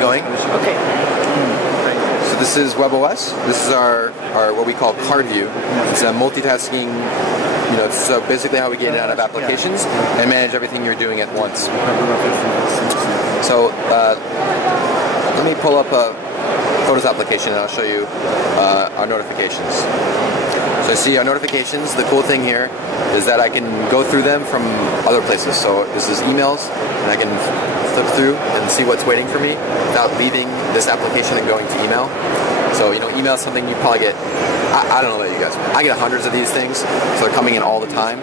it going? Okay. So this is WebOS. This is our what we call card view. It's a multitasking, so basically how we get in and out of applications and manage everything you're doing at once. So let me pull up a Photos application and I'll show you our notifications. So I see our notifications. The cool thing here is that I can go through them from other places. So this is emails, and I can flip through and see what's waiting for me without leaving this application and going to email. So email is something you probably get, I don't know about you guys, I get hundreds of these things, so they're coming in all the time.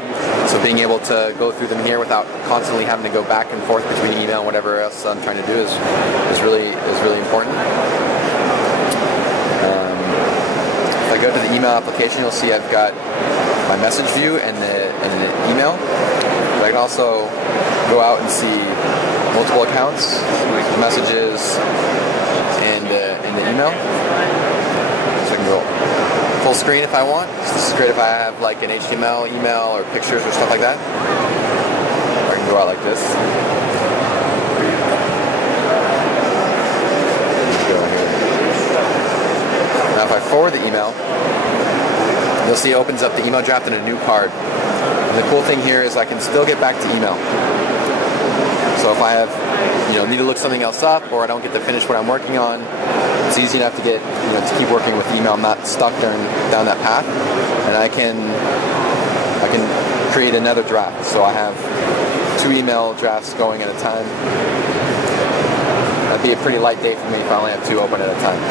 So being able to go through them here without constantly having to go back and forth between email and whatever else I'm trying to do is really important. If I go to the email application, you'll see I've got my message view and the email. But I can also go out and see multiple accounts, like messages and the email. So I can go full screen if I want. So this is great if I have like an HTML email or pictures or stuff like that. Or I can go out like this. Now if I forward the email, you'll see it opens up the email draft in a new card. And the cool thing here is I can still get back to email. So if I have, need to look something else up, or I don't get to finish what I'm working on, it's easy enough to get, to keep working with email. I'm not stuck down that path, and I can create another draft. So I have 2 email drafts going at a time. That'd be a pretty light day for me if I only have 2 open at a time.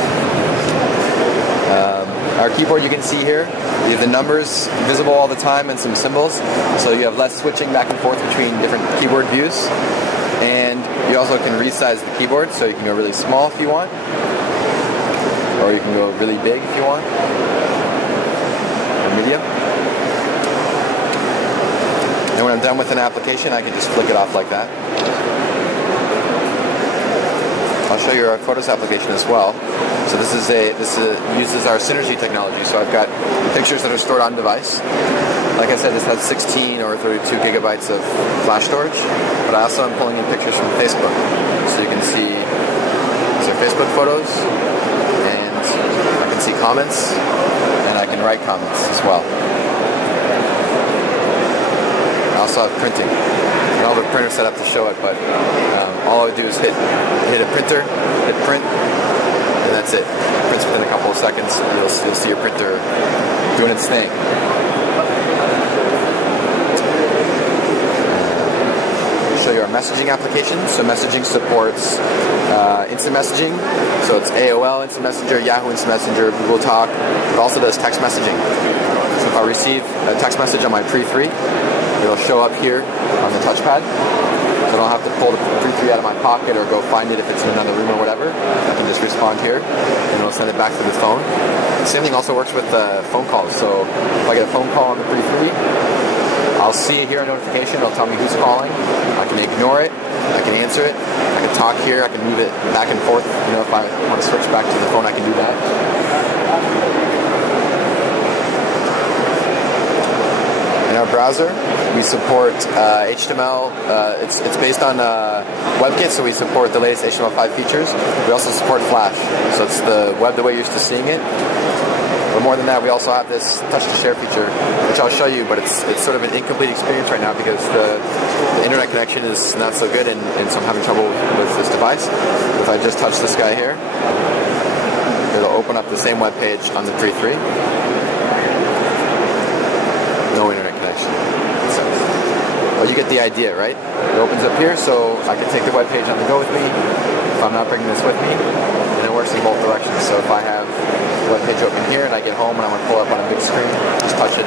Our keyboard, you can see here, we have the numbers visible all the time and some symbols, so you have less switching back and forth between different keyboard views. And you also can resize the keyboard, so you can go really small if you want, or you can go really big if you want, or medium. And when I'm done with an application, I can just flick it off like that. I'll show you our Photos application as well. So this uses our Synergy technology. So I've got pictures that are stored on device. Like I said, this has 16 or 32 gigabytes of flash storage, but I also am pulling in pictures from Facebook. So you can see these are Facebook photos, and I can see comments, and I can write comments as well. I also have printing. I don't have a printer set up to show it, but all I would do is hit a printer, hit print, and that's it. It prints within a couple of seconds. You'll see your printer doing its thing. Show you our messaging application. So messaging supports instant messaging. So it's AOL Instant Messenger, Yahoo Instant Messenger, Google Talk. It also does text messaging. So if I receive a text message on my pre-3, it'll show up here on the touchpad. So I don't have to pull the pre-3 out of my pocket or go find it if it's in another room or whatever. I can just respond here, and it'll send it back to the phone. The same thing also works with phone calls. So if I get a phone call on the pre-3, I'll see it here, a notification. It'll tell me who's calling. I can ignore it. I can answer it. I can talk here. I can move it back and forth. If I want to switch back to the phone, I can do that. In our browser, we support HTML. It's based on WebKit, so we support the latest HTML5 features. We also support Flash, so it's the web the way you're used to seeing it. But more than that, we also have this touch to share feature, which I'll show you, but it's sort of an incomplete experience right now because the internet connection is not so good, and so I'm having trouble with this device. If I just touch this guy here, it'll open up the same web page on the pre-3. No internet connection. So, well, you get the idea, right? It opens up here, so I can take the web page on the go with me if I'm not bringing this with me, and it works in both directions. So if I have the web page open here and I get home and I want to pull up on a big screen, just touch it.